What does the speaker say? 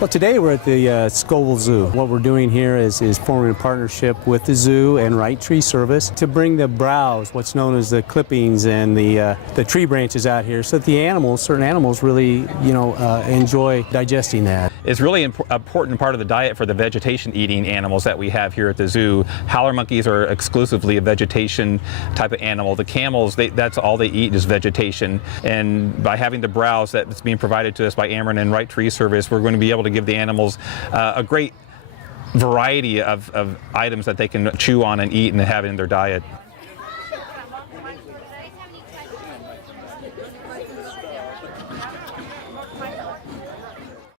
Well, today we're at the Scovill Zoo. What we're doing here is forming a partnership with the zoo and Wright Tree Service to bring the browse, what's known as the clippings and the tree branches out here, so that the animals, certain animals, really enjoy digesting that. It's really important part of the diet for the vegetation-eating animals that we have here at the zoo. Howler monkeys are exclusively a vegetation type of animal. The camels, that's all they eat is vegetation. And by having the browse that's being provided to us by Ameren and Wright Tree Service, we're going to be able to give the animals a great variety of items that they can chew on and eat and have in their diet.